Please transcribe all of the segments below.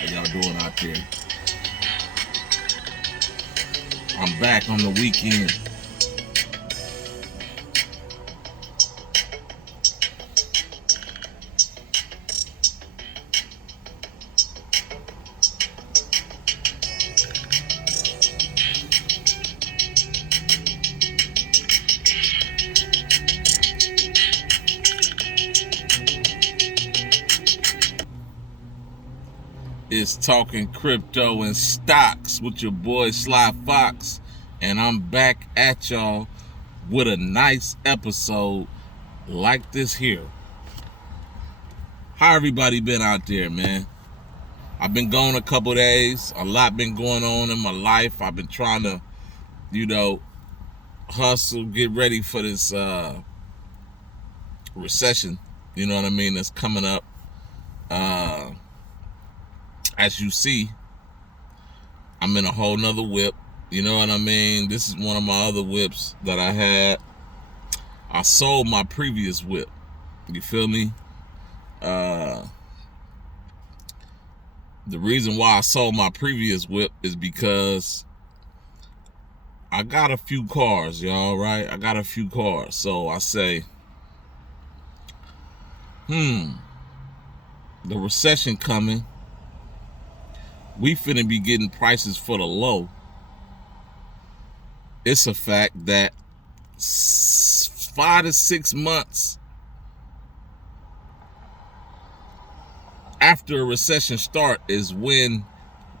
How y'all doing out there? I'm back on the weekend. It's Talking Crypto and Stocks with your boy Sly Fox, and I'm back at y'all with a nice episode like this here. How everybody been out there, man? I've been gone a couple days. A lot been going on in my life. I've been trying to, hustle, get ready for this recession, you know what I mean, that's coming up. As you see, I'm in a whole nother whip. You know what I mean? This is one of my other whips that I had. I sold my previous whip. You feel me? The reason why I sold my previous whip is because I got a few cars, y'all, right? I got a few cars. So I say, the recession coming. We finna be getting prices for the low. It's a fact that 5 to 6 months after a recession start is when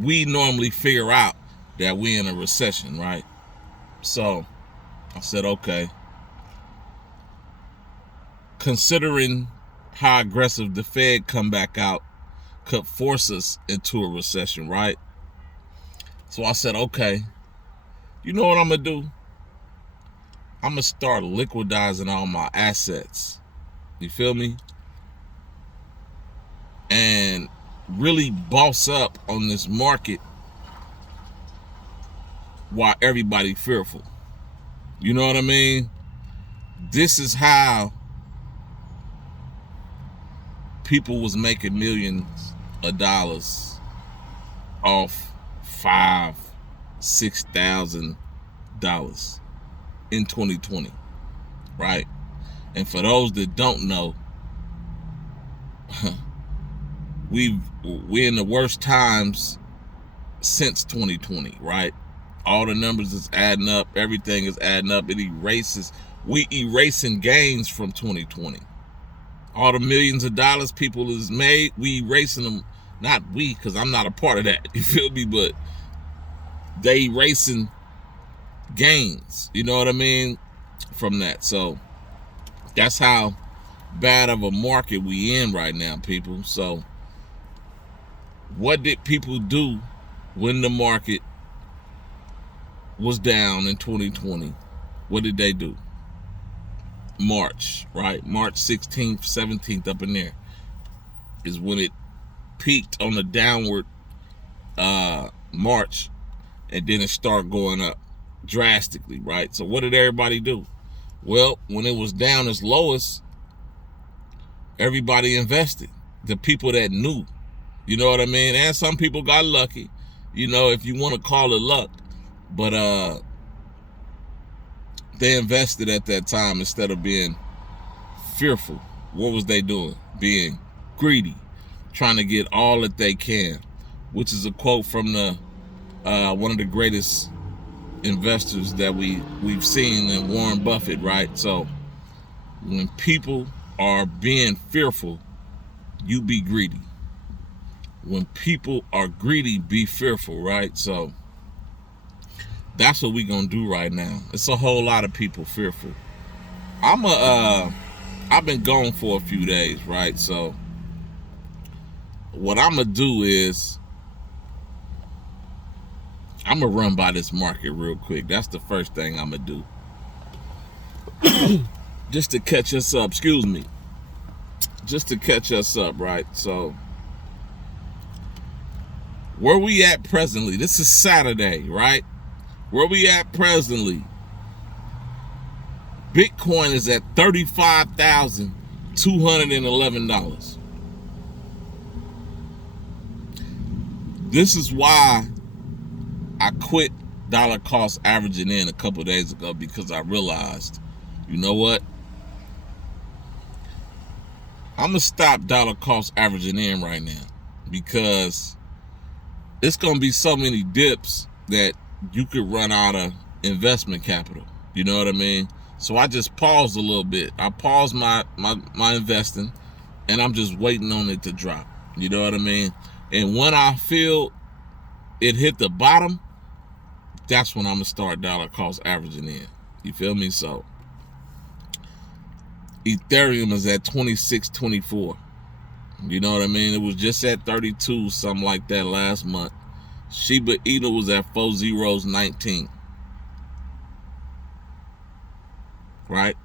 we normally figure out that we in a recession, right? So I said, okay, considering how aggressive the Fed come back out could force us into a recession, right? So I said, okay, you know what I'm gonna do? I'm gonna start liquidizing all my assets. You feel me? And really boss up on this market while everybody fearful. You know what I mean? This is how people was making millions of dollars off $5,000-$6,000 in 2020, right? And for those that don't know, we're in the worst times since 2020, right? All the numbers is adding up, everything is adding up. We erasing gains from 2020. All the millions of dollars people has made, we erasing them. Not we, because I'm not a part of that. You feel me? But they erasing gains. You know what I mean? From that. So that's how bad of a market we in right now, people. So what did people do when the market was down in 2020? What did they do? March, right? March 16th, 17th, up in there is when it peaked on the downward march, and then it started going up drastically, right? So what did everybody do? Well, when it was down its lowest, everybody invested. The people that knew, you know what I mean? And some people got lucky, if you want to call it luck, but they invested at that time instead of being fearful. What was they doing? Being greedy, trying to get all that they can, which is a quote from the one of the greatest investors that we've seen, in Warren Buffett, right? So when people are being fearful, you be greedy. When people are greedy, be fearful, right? So that's what we gonna do right now. It's a whole lot of people fearful. I've been gone for a few days, right? So what I'm gonna do is I'm gonna run by this market real quick. That's the first thing I'm gonna do. Just to catch us up, right? So where we at presently? This is Saturday, right? Where we at presently? Bitcoin is at $35,211. This is why I quit dollar cost averaging in a couple of days ago, because I realized, you know what? I'm going to stop dollar cost averaging in right now, because it's going to be so many dips that you could run out of investment capital. You know what I mean? So I just paused a little bit. I paused my investing, and I'm just waiting on it to drop. You know what I mean? And when I feel it hit the bottom, that's when I'm going to start dollar cost averaging in. You feel me? So Ethereum is at 26.24. You know what I mean? It was just at 32, something like that last month. Shiba Inu was at 4019. Right?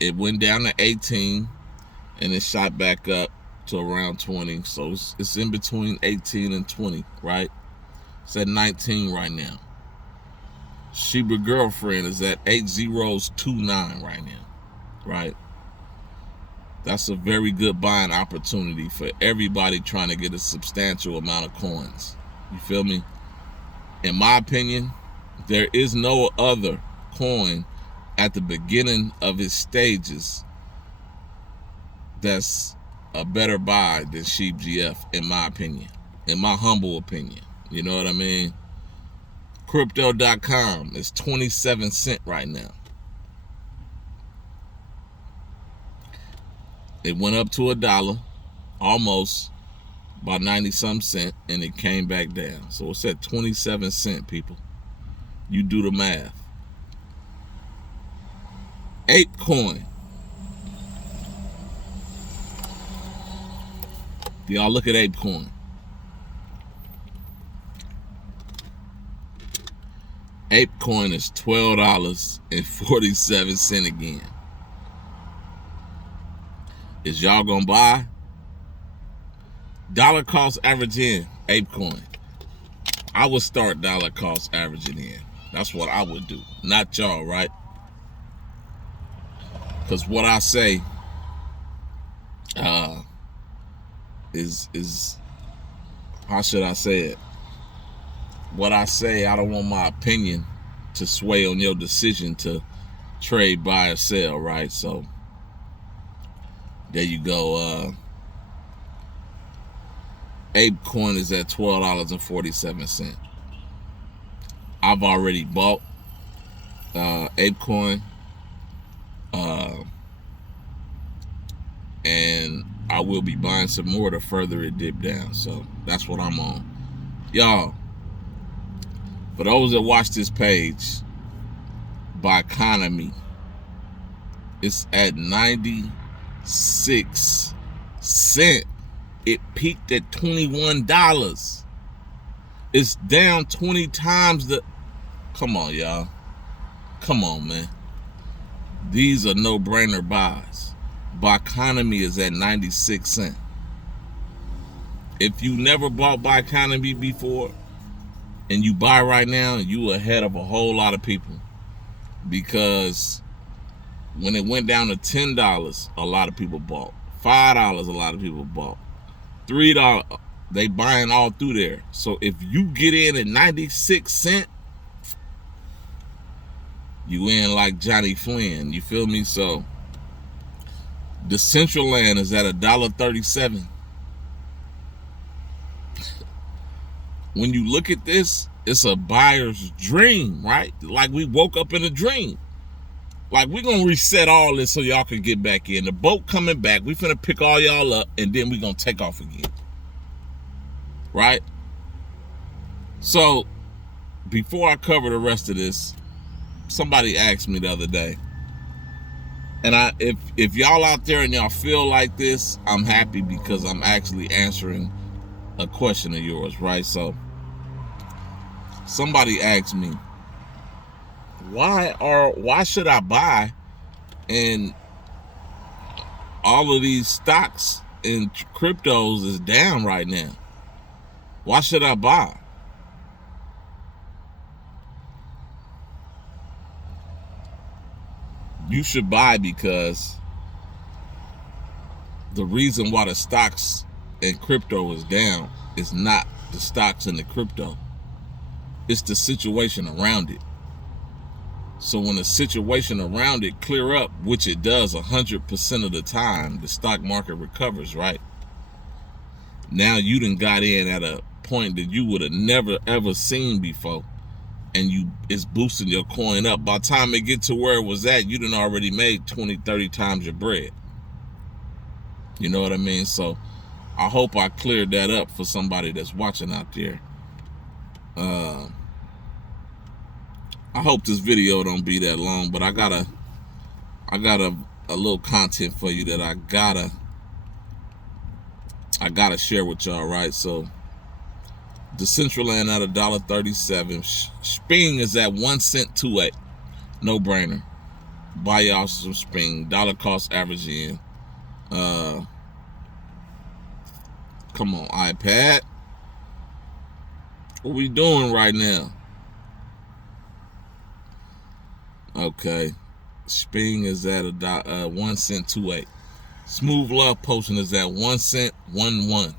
It went down to 18 and it shot back up to around 20. So it's in between 18 and 20, right? It's at 19 right now. Shiba Girlfriend is at 8029 right now, right? That's a very good buying opportunity for everybody trying to get a substantial amount of coins. You feel me? In my opinion, there is no other coin at the beginning of its stages that's a better buy than Sheep GF, in my opinion, in my humble opinion. You know what I mean? Crypto.com is 27 cents right now. It went up to $1, almost, by 90-some cents, and it came back down. So it's at 27 cents, people. You do the math. ApeCoin. Y'all look at ApeCoin. ApeCoin is $12.47 again. Is y'all gonna buy? Dollar cost average in ApeCoin. I would start dollar cost averaging in. That's what I would do. Not y'all, right? Because what I say is how should I say it? What I say, I don't want my opinion to sway on your decision to trade, buy, or sell, right? So there you go. ApeCoin is at $12.47. I've already bought ApeCoin, and I will be buying some more to further it dip down. So that's what I'm on. Y'all, for those that watch this page, by economy, it's at 96 cents. It peaked at $21. It's down 20 times the... Come on, y'all. Come on, man. These are no-brainer buys. Economy is at 96 cents. If you never bought Economy before and you buy right now, you ahead of a whole lot of people, because when it went down to $10, a lot of people bought. $5, a lot of people bought. $3, they buying all through there. So if you get in at 96 cents, you in like Johnny Flynn. You feel me? So the Central Land is at $1.37. When you look at this, it's a buyer's dream, right? Like we woke up in a dream. Like we're going to reset all this so y'all can get back in. The boat coming back. We finna pick all y'all up and then we're going to take off again. Right? So before I cover the rest of this, somebody asked me the other day, and if y'all out there and y'all feel like this, I'm happy, because I'm actually answering a question of yours, right? So somebody asked me, why should I buy and all of these stocks and cryptos is down right now? Why should I buy? You should buy because the reason why the stocks and crypto is down is not the stocks and the crypto. It's the situation around it. So when the situation around it clear up, which it does 100% of the time, the stock market recovers, right? Now you done got in at a point that you would have never ever seen before, and it's boosting your coin up. By the time it get to where it was at, you done already made 20, 30 times your bread. You know what I mean? So I hope I cleared that up for somebody that's watching out there. I hope this video don't be that long, but I got a little content for you that I gotta share with y'all, right? So the Decentraland at $1.37. Sping is at 1 cent 28. No brainer. Buy y'all some Sping. Dollar cost average in. Come on, iPad. What we doing right now? Okay. Sping is at 1 cent 28. Smooth Love Potion is at 1 cent 11.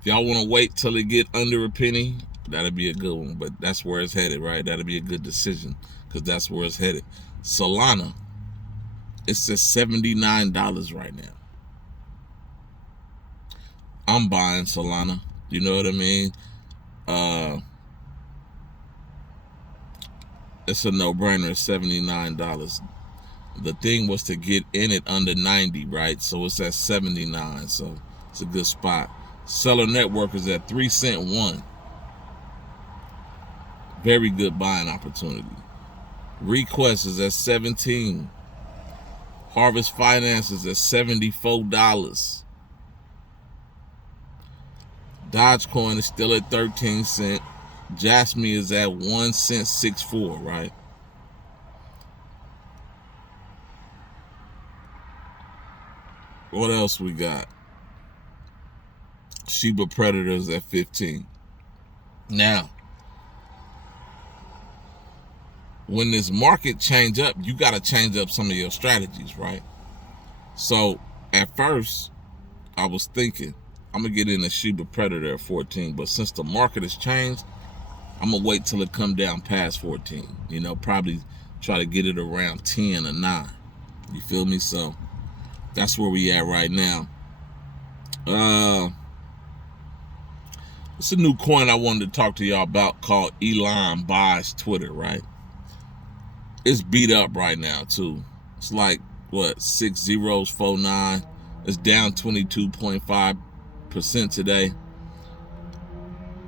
If y'all want to wait till it get under a penny, that'll be a good one. But that's where it's headed, right? That'll be a good decision because that's where it's headed. Solana, it's at $79 right now. I'm buying Solana. You know what I mean? It's a no-brainer. It's $79. The thing was to get in it under 90, right? So it's at 79. So it's a good spot. Seller Network is at 3 cent 1. Very good buying opportunity. Request is at 17. Harvest Finance is at $74. Dogecoin is still at 13 cents. Jasmine is at 1 cent 64, right? What else we got? Shiba Predators at 15. Now, when this market change up, you got to change up some of your strategies, right? So at first, I was thinking, I'm going to get in a Shiba Predator at 14, but since the market has changed, I'm going to wait till it come down past 14. You know, probably try to get it around 10 or 9. You feel me? So that's where we at right now. It's a new coin I wanted to talk to y'all about called Elon Buys Twitter, right? It's beat up right now too. It's like, what, 6 zeros, 49. It's down 22.5% today.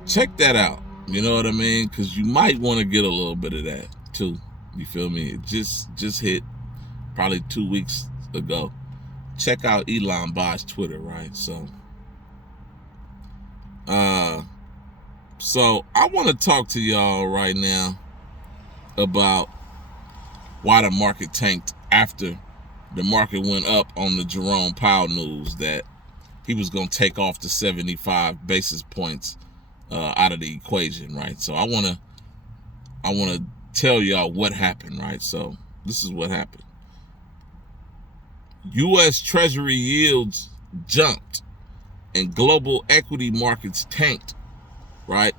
Check that out. You know what I mean? Because you might want to get a little bit of that too. You feel me? It just hit probably 2 weeks ago. Check out Elon Buys Twitter, right? So I want to talk to y'all right now about why the market tanked after the market went up on the Jerome Powell news that he was going to take off the 75 basis points out of the equation, right? So I want to tell y'all what happened, right? So this is what happened. U.S. Treasury yields jumped and global equity markets tanked, right?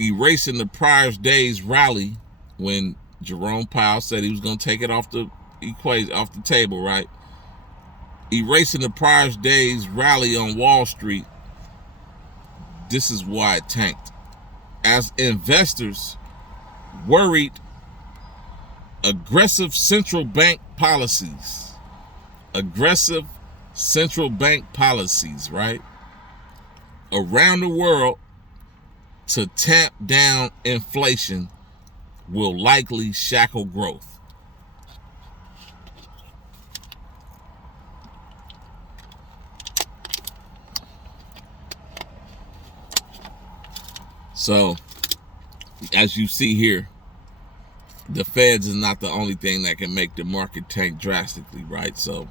Erasing the prior day's rally when Jerome Powell said he was going to take it off the equation, off the table, right? Erasing the prior day's rally on Wall Street. This is why it tanked. As investors worried aggressive central bank policies, right, around the world to tamp down inflation will likely shackle growth. So, as you see here, the Feds is not the only thing that can make the market tank drastically, right? So,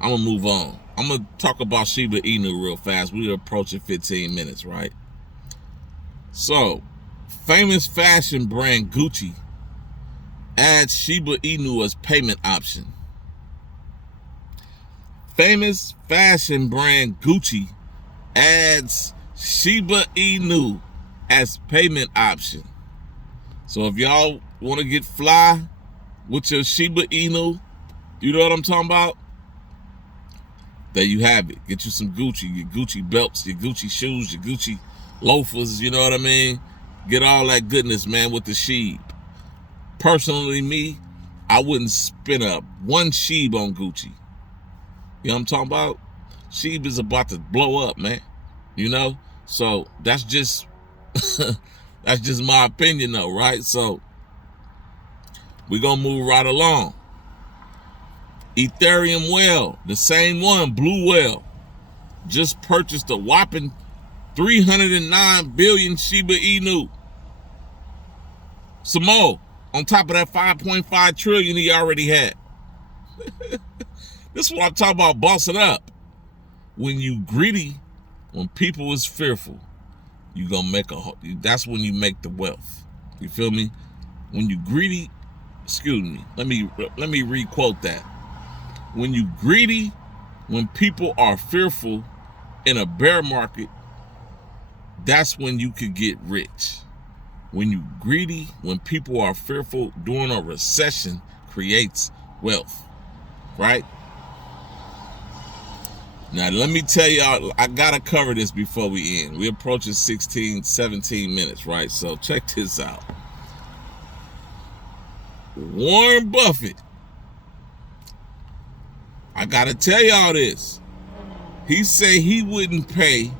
I'm going to move on. I'm going to talk about Shiba Inu real fast. We're approaching 15 minutes, right? So, famous fashion brand Gucci adds Shiba Inu as payment option. Famous fashion brand Gucci adds Shiba Inu as payment option. So if y'all want to get fly with your Shiba Inu, you know what I'm talking about? There you have it. Get you some Gucci, your Gucci belts, your Gucci shoes, your Gucci loafers, you know what I mean? Get all that goodness, man, with the Sheeb. Personally, me, I wouldn't spend one Sheeb on Gucci. You know what I'm talking about? Sheeb is about to blow up, man. You know? So that's just that's just my opinion though, right? So we're gonna move right along. Ethereum Whale, the same one, Blue Whale, just purchased a whopping 309 billion Shiba Inu. Some more on top of that 5.5 trillion he already had. This is what I'm talking about, bossing up. When you greedy, when people is fearful, you gonna make that's when you make the wealth. You feel me? When you greedy, excuse me, let me re-quote that. When you greedy, when people are fearful in a bear market, that's when you could get rich. When you greedy, when people are fearful during a recession, creates wealth, right? Now, let me tell y'all, I gotta cover this before we end. We're approaching 16, 17 minutes, right? So check this out. Warren Buffett, I gotta tell y'all this. He said he wouldn't pay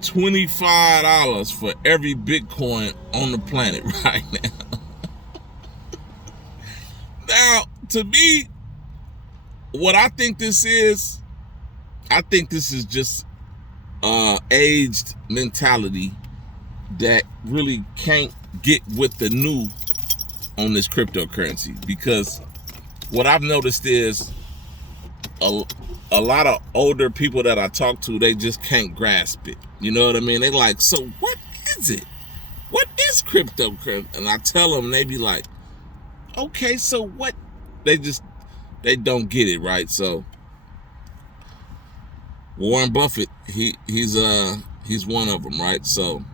$25 for every Bitcoin on the planet right now. Now, to me, what I think this is just aged mentality that really can't get with the new on this cryptocurrency. Because what I've noticed is a lot of older people that I talk to, they just can't grasp it. You know what I mean? They like, so what is it? What is cryptocurrency? And I tell them, they be like, okay, so what? They don't get it, right? So Warren Buffett, he's one of them, right? So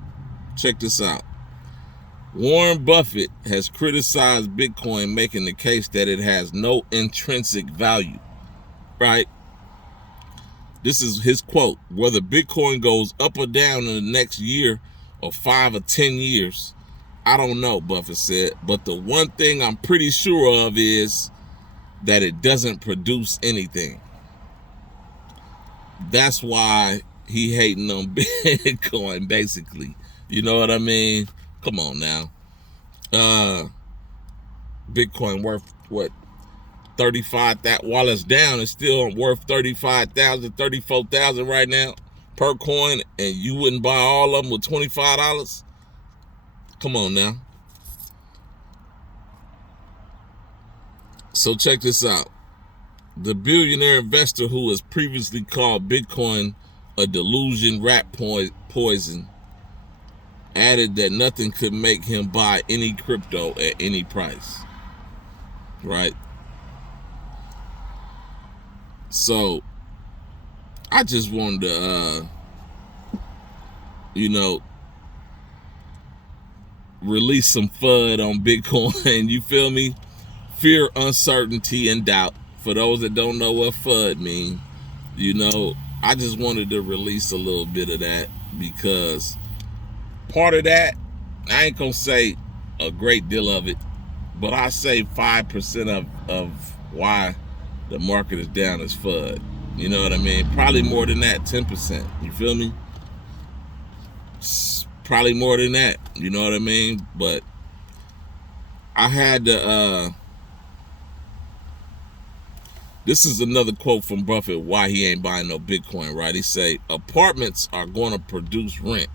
check this out. Warren Buffett has criticized Bitcoin, making the case that it has no intrinsic value, right? This is his quote. Whether Bitcoin goes up or down in the next year or 5 or 10 years, I don't know, Buffett said. But the one thing I'm pretty sure of is that it doesn't produce anything. That's why he hating on Bitcoin, basically. You know what I mean? Come on now. Bitcoin worth what? 35, that while it's down, it's still worth 35,000, 34,000 right now per coin, and you wouldn't buy all of them with $25? Come on now. So check this out. The billionaire investor who has previously called Bitcoin a delusion rat poison added that nothing could make him buy any crypto at any price. Right? So I just wanted to release some FUD on Bitcoin. You feel me? Fear, uncertainty, and doubt. For those that don't know what FUD mean, I just wanted to release a little bit of that, because part of that, I ain't gonna say a great deal of it, but I say 5% of why the market is down is FUD. You know what I mean? Probably more than that, 10%. You feel me? Probably more than that. You know what I mean? But I had to, this is another quote from Buffett, why he ain't buying no Bitcoin, right? He say, apartments are going to produce rent,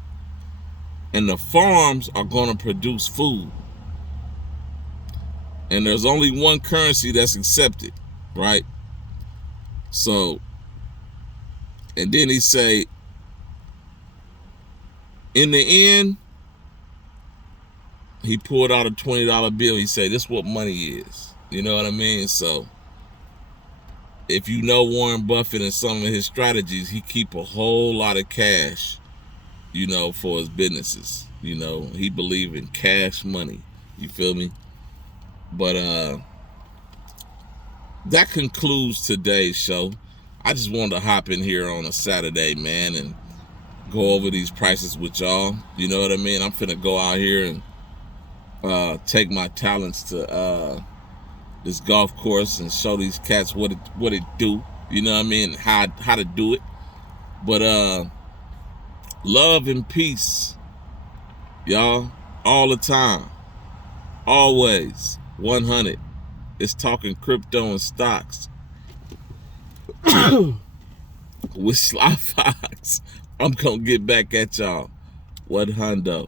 and the farms are going to produce food. And there's only one currency that's accepted, right? So, and then he say, in the end, he pulled out a $20 bill. He said, this is what money is. You know what I mean? So, if you know Warren Buffett and some of his strategies, he keep a whole lot of cash, you know, for his businesses. You know, he believe in cash money. You feel me? But that concludes today's show. I just wanted to hop in here on a Saturday, man, and go over these prices with y'all. You know what I mean? I'm finna go out here and take my talents to this golf course and show these cats what it do. You know what I mean? How to do it. But love and peace, y'all, all the time, always 100. It's Talking Crypto and Stocks with Sly Fox. I'm gonna get back at y'all. 100.